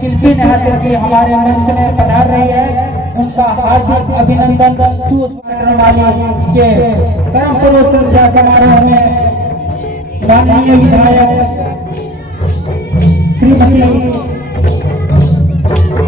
शिल्पी नेहा तिर्की हमारे मंच में पधार रही है, उनका हार्दिक अभिनंदन के परम पुरोत्सव समारोह में माननीय विधायक श्रीमती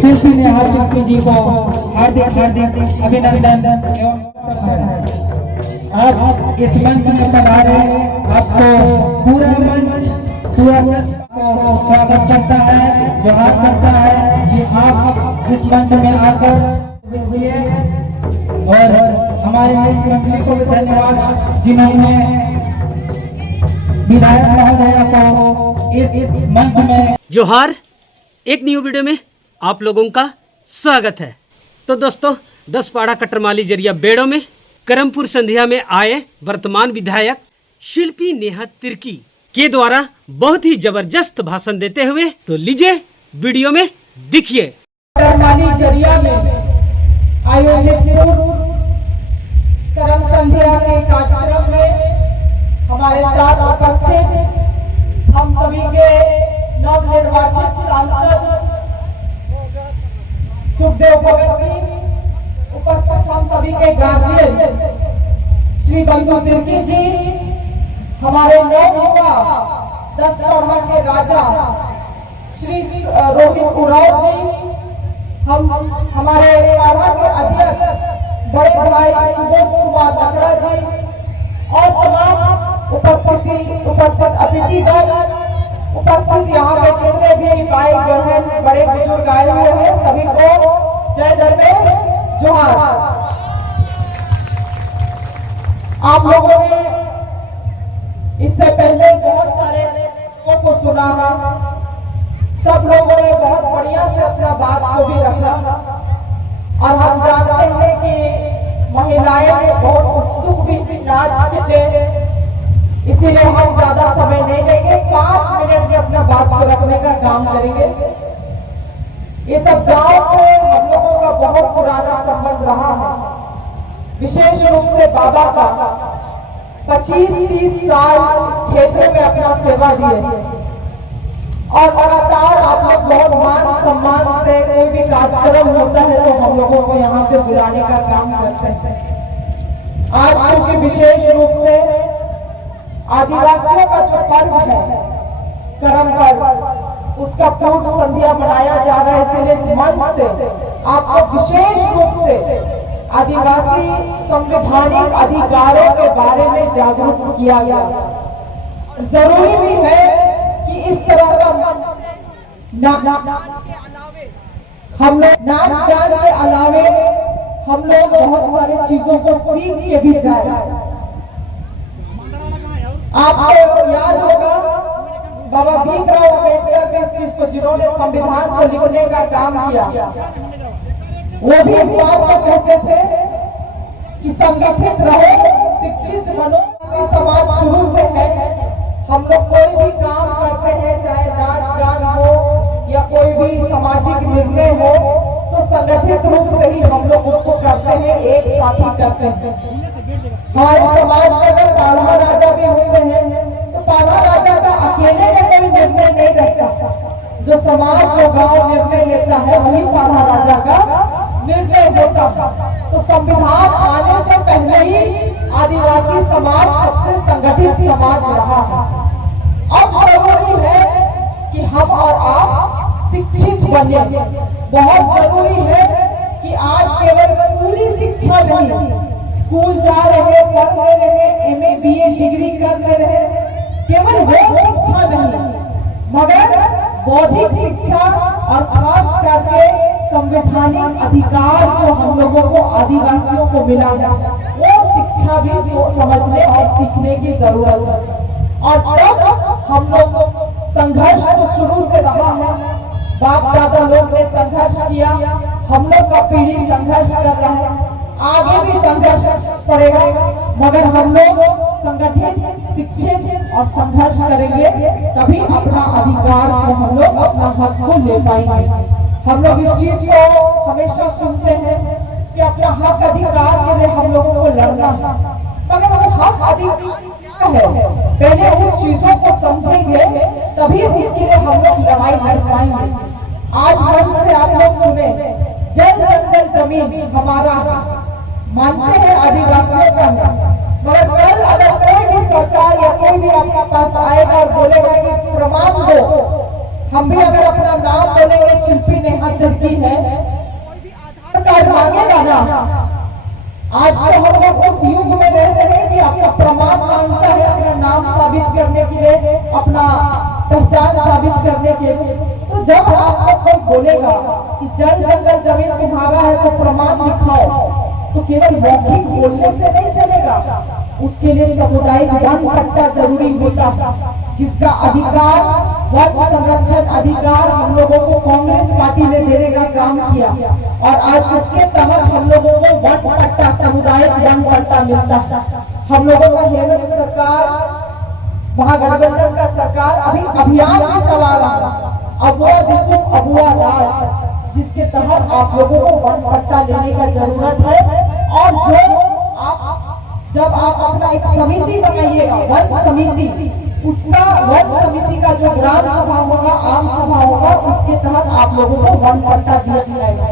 शिल्पी नेहा तिर्की जी को हार्दिक अभिनंदन आप इस मंच में पधारे, आपको पूरा मंच स्वागत करता है, जोहार करता है कि आप इस मंच में आकर हुए और हमारे मंडली को भी धन्यवाद जिन्होंने विधायक महोदया को इस मंच में। जोहार, एक न्यू वीडियो में आप लोगों का स्वागत है। तो दोस्तों, 10 पाड़ा कटरमाली जरिया बेड़ों में करमपुर संध्या में आए वर्तमान विधायक शिल्पी नेहा तिर्की के द्वारा बहुत ही जबरदस्त भाषण देते हुए, तो लीजिए वीडियो में देखिए। कटरमाली जरिया में आयोजित करम संध्या के कार्यक्रम में हमारे साथ उपस्थित हम सभी के नवनिर्वाचित सांसद सुखदेव भगत जी, उपस्थित हम सभी के गार्जियन श्री बंधु तिर्की जी, हमारे नवयुवा 10 पाड़ा के राजा श्री रोहित उराव जी, हम हमारे पाड़ा के अध्यक्ष बड़े भाई सुबोध कुमार तगड़ा जी और तमाम उपस्थित अतिथिगण, उपस्थित यहाँ पे जितने भी भाई बहन बड़े बुजुर्ग आए हुए हैं, सभी को जय दरवेश, जोहार। आप लोगों ने इससे पहले बहुत सारे लोगों को सुना है, सब लोगों ने बहुत बढ़िया से अपना बात को भी रखा और हम जानते हैं कि महिलाएं बहुत उत्सुक भी नाच थे, इसीलिए हम ज्यादा समय नहीं लेंगे, 5 मिनट में अपना बात को रखने का काम करेंगे। ये सब गांव से हम लोगों का बहुत पुराना संबंध रहा है, विशेष रूप से बाबा का 25-30 साल इस क्षेत्र में अपना सेवा दिए और लगातार आप लोग बहुत मान सम्मान से कोई भी कार्यक्रम होता है तो हम लोगों को यहाँ पे बुलाने का काम करते हैं। आज क्योंकि विशेष रूप से आदिवासियों का जो पर्व है करम पर्व, उसका पूर्व संध्या मनाया जा रहा है, इसलिए इस मंच से आपको विशेष रूप से आदिवासी संवैधानिक अधिकारों के बारे में जागरूक किया गया। जरूरी भी है कि इस तरह का हम लोग नाच गान के अलावे हम लोग बहुत सारी चीजों को सीख के भी जाए। आपको याद होगा बाबा भीमराव अम्बेडकर के इस चीज को, जिन्होंने संविधान को लिखने का काम किया, वो भी इस बात को कहते थे कि संगठित रहो, शिक्षित बनो। समाज शुरू से है, हम लोग कोई भी काम करते हैं, चाहे नाच गान हो या कोई भी सामाजिक निर्णय हो, तो संगठित रूप से ही हम लोग उसको करते हैं, एक साथ ही करते हैं। हमारे समाज में अगर पाढ़ा राजा भी होते हैं तो पाढ़ा राजा का अकेले में कोई निर्णय नहीं रहता, जो समाज जो गांव निर्णय लेता है वही पाढ़ा राजा का निर्णय होता। तो संविधान आने से पहले ही आदिवासी समाज सबसे संगठित समाज रहा है। अब जरूरी है कि हम और आप शिक्षित बने। बहुत जरूरी है कि आज केवल स्कूली शिक्षा नहीं, स्कूल जा रहे, पढ़ रहे, MA BA डिग्री कर रहे, केवल वो शिक्षा नहीं, मगर बौद्धिक शिक्षा और खास करके संवैधानिक अधिकार जो हम लोगों को आदिवासियों को मिला है, वो शिक्षा भी समझने और सीखने की जरूरत है। और जब हम लोग संघर्ष तो शुरू से रहा है, बाप दादा लोग ने संघर्ष किया, हम लोग का पीढ़ी संघर्ष कर रहा है, आगे भी संघर्ष पड़ेगा, मगर हम लोग संगठित, शिक्षित और संघर्ष करेंगे, तभी अपना अधिकार को हम लोग, अपना हक को ले पाएंगे। हम लोग इस चीज को हमेशा सुनते हैं कि अपना हक अधिकार के लिए हम लोगों को लड़ना है, मगर वो हक अधिकार है, पहले उस चीजों को समझेंगे तभी उसके लिए हम लोग लड़ाई लड़ पाएंगे। आज मन से आप लोग सुने, जल जंगल जमीन हमारा मानते हैं आदिवासियों का है, मगर कल अगर कोई भी सरकार या कोई भी आपके पास आएगा और बोलेगा कि प्रमाण दो, हम भी अगर अपना नाम बोलेंगे शिल्पी नेहा तिर्की है, कार्ड मांगेगा ना। आज तो हम लोग उस युग में रह रहे हैं कि आपका प्रमाण मांगता है अपना नाम साबित करने के लिए, अपना पहचान साबित करने के लिए। तो जब आपको कोई बोलेगा कि जल जंगल जमीन तुम्हारा है तो प्रमाण दिखाओ, तो केवल मौखिक बोलने से नहीं चलेगा, उसके लिए सामुदायिक वन पट्टा जरूरी होता है, जिसका अधिकार वन संरक्षण अधिकार हम लोगों को कांग्रेस पार्टी ने देने का काम किया, और आज उसके तहत हम लोगों को वन पट्टा, सामुदायिक वन पट्टा मिलता है। हम लोगों का हेमंत सरकार, महागठबंधन का सरकार अभी अभियान भी चला रहा है, अबुआ दिशु अबुआ राज, जिसके तहत आप लोगों को वन पट्टा लेने का जरूरत है। और जो जब आप अपना एक समिति बनाइएगा, वन समिति, उसका वन समिति का जो ग्राम सभा होगा, आम सभा होगा, उसके तहत आप लोगों को वन पट्टा दिया जाएगा।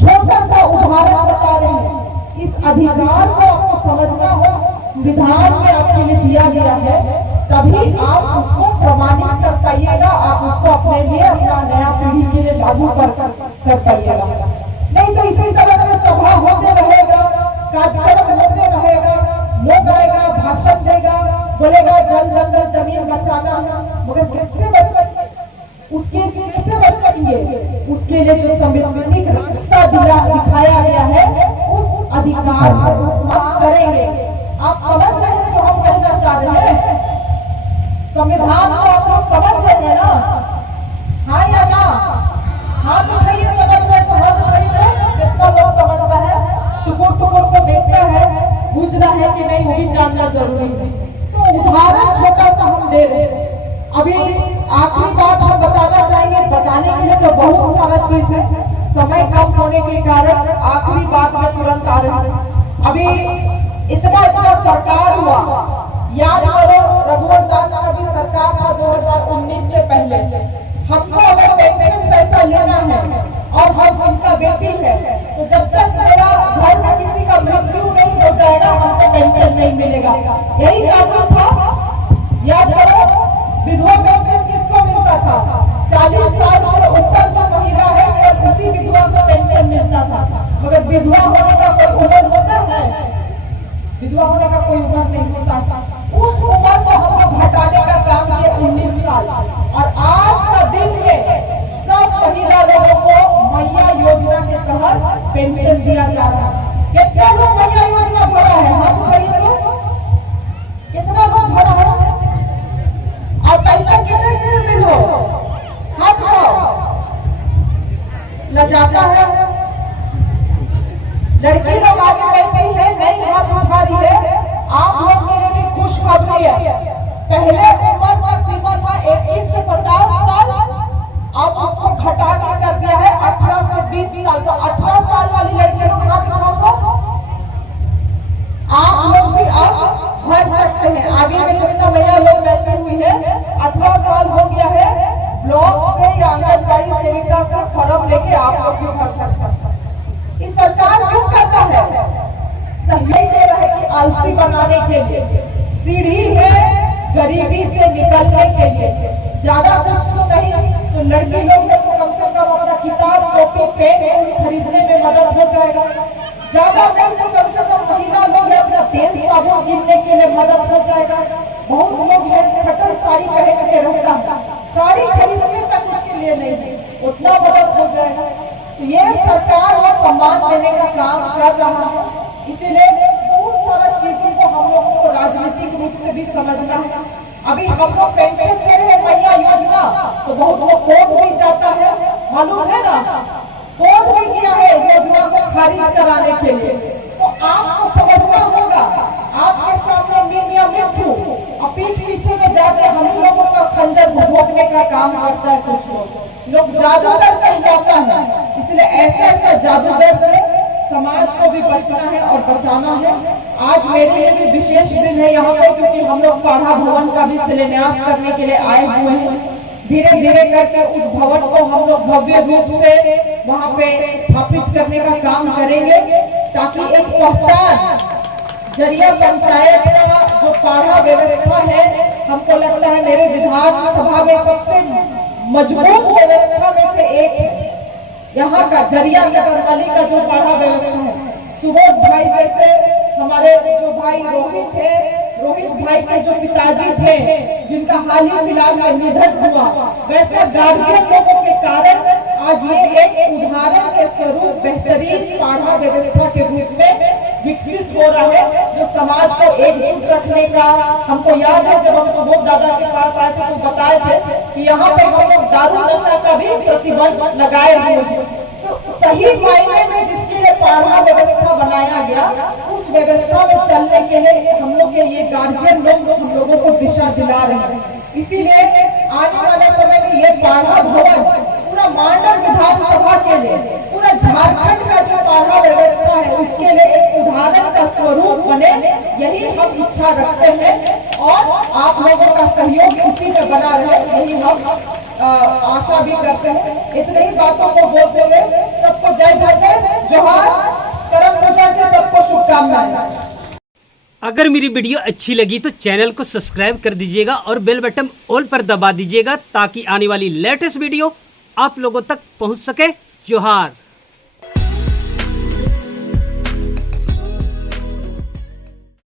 छोटा सा उदाहरण बता रहे हैं, इस अधिकार को आपको समझना हो, विधान में आपके लिए दिया गया है, तभी आप उसको प्रमाणित कर पाइएगा, आप उसको अपने लिए, अपना नया पीढ़ी के लिए लागू कर पाइएगा। नहीं तो इसी तरह से सभा होते रहेगा, कार्यक्रम होते रहेगा, लोग आएगा, भाषण देगा, बोलेगा जल जंगल जमीन बचाना है, मगर कैसे बचाएंगे, उसके कैसे बचाएंगे? उसके लिए जो संवैधानिक रास्ता दिखाया गया है, उस अधिकार से उस बात करेंगे। आप समझ रहे हैं जो हम कहना चाह रहे हैं? संविधान को आप लोग समझ रहे हैं ना? हाँ या ना? हाथ उठाइए, समझ रहे तो हाथ उठाइए। कितना लोग समझ रहे हैं? टुकुर टुकुर को देखता है, बुझ रहा है कि नहीं, वो भी जानना जरूरी है। तो उदाहरण छोटा सा हम दे रहे हैं। अभी आखिरी बात हम बताना चाहेंगे, बताने के लिए तो बहुत सारा चीज है, समय कम होने के कारण आखिरी बात में तुरंत आ रहे हैं। अभी इतना सरकार हुआ, याद करो रघुवर दास का भी सरकार था 2019 से पहले। हमको अगर पेंशन पैसा लेना है और हम उनका बेटी है, तो जब तक मेरा घर में किसी का मृत्यु नहीं हो जाएगा, हमको पेंशन नहीं मिलेगा। यही कानून था, याद करो। विधवा पेंशन किसको मिलता था? 40 साल से ऊपर जो महिला है, केवल उसी विधवा को पेंशन मिलता था। मगर विधवा होने का कोई उम्र होता है? विधवा होने का कोई उम्र नहीं होता। उस उम्र को हम लोग घटाने का काम किया 19 साल, और आज का दिन में सब महिला लोगों को मैया योजना के तहत पेंशन दिया जा रहा है। कितने लोग मैया योजना भरा है? हाथ उठाइए तो। कितना लोग भरा है? और पैसा कितने मिलो? हाथ उठाओ। लजाता है? लड़की लोग आगे बैठी है, नहीं हाथ उठा रही है। आप लोग के लिए भी खुशखबरी है। पहले उम्र का सीमा था 21 से 50 साल, अब उसको घटा के कर दिया है 18 से 20 साल। तो 18 साल वाली लड़कियों को हाथ उठाओ तो आप लोग भी अब भर सकते हैं। आगे में जितना भैया लोग बैठी हुई है, 18 साल हो गया है, ब्लॉक से या आंगनबाड़ी सेविका से फॉर्म लेके आप लोग भी भर सकते हैं। इस सरकार क्यों कहता है? सहयोग दे रहा है कि आलसी बनाने के लिए, सीढ़ी है गरीबी से निकलने के लिए। ज्यादा कुछ तो नहीं, तो लड़की लोग को कम से कम अपना किताब कॉपी पेन खरीदने में मदद हो जाएगा। ज्यादा नहीं तो कम से कम महिला लोग अपना तेल साबुन किनने के लिए मदद हो जाएगा। बहुत लोग फटल साड़ी पहन के रहता है, साड़ी खरीदने तक उसके लिए नहीं, उतना मदद हो जाएगा। तो ये सरकार को सम्मान देने का काम कर रहा है। इसीलिए बहुत सारा चीजों को हम लोगों को राजनीतिक रूप से भी समझना है। अभी हम लोग पेंशन दे रहे हैं मैया योजना, तो बहुत लोग कोर्ट भी जाता है, मालूम है ना? कोर्ट भी किया है योजना को खारिज कराने के लिए। तो आपको समझना होगा, आपके सामने मीडिया मृत्यु और पीठ पीछे में जाके हम लोगों का खंजर भोंकने का काम करता है। कुछ लोग जादूगर कहलाता है, इसलिए ऐसा जादूगर से समाज को भी बचना है और बचाना है। आज मेरे लिए भी विशेष दिन है यहाँ पे, क्योंकि हम लोग पाढ़ा भवन का भी शिलान्यास करने के लिए आए हुए हैं। धीरे धीरे करके उस भवन को हम लोग भव्य रूप से वहां पे स्थापित करने का काम करेंगे, ताकि एक पहचान जरिया पंचायत का जो पाढ़ा व्यवस्था है, हमको लगता है मेरे विधानसभा में सबसे मजबूत व्यवस्था में से एक है। यहाँ का जरिया कटरमाली का जो पाढ़ा व्यवस्था है, सुबोध भाई जैसे हमारे जो भाई रोहित है, रोहित भाई के जो पिताजी थे जिनका हाल ही फिलहाल में निधन हुआ, वैसा गार्जियन लोगों के कारण आज ये एक उदाहरण के स्वरूप बेहतरीन पाढ़ा व्यवस्था के रूप में विकसित हो रहा है, जो समाज को एकजुट रखने का। हमको याद है जब हम सुबोध दादा के पास आए थे तो बताए थे कि यहाँ पे हम लोग दारू नशा का भी प्रतिबंध लगाए हुए हैं। तो सही मायने में जिसके लिए पाढ़ा व्यवस्था बनाया गया, उस व्यवस्था में चलने के लिए हम लोग के ये गार्जियन लोग हम लोगों को दिशा दिला रहे हैं। इसीलिए आने वाले समय में ये पाढ़ा भवन पूरा मांडर विधानसभा के लिए, पूरा झारखंड का जो पाढ़ा व्यवस्था है उसके लिए एक उदाहरण का स्वरूप बने, यही हम इच्छा रखते हैं। और आप लोगों का सहयोग इसी में बना रहे, यही हम आशा भी करते हैं। इतने ही बातों को बोलते हुए सबको जय जगदीश, जोहार, करम पूजा की सबको शुभकामनाएं। अगर मेरी वीडियो अच्छी लगी तो चैनल को सब्सक्राइब कर दीजिएगा और बेल बटन ऑल पर दबा दीजिएगा, ताकि आने वाली लेटेस्ट वीडियो आप लोगों तक पहुंच सके। जोहार।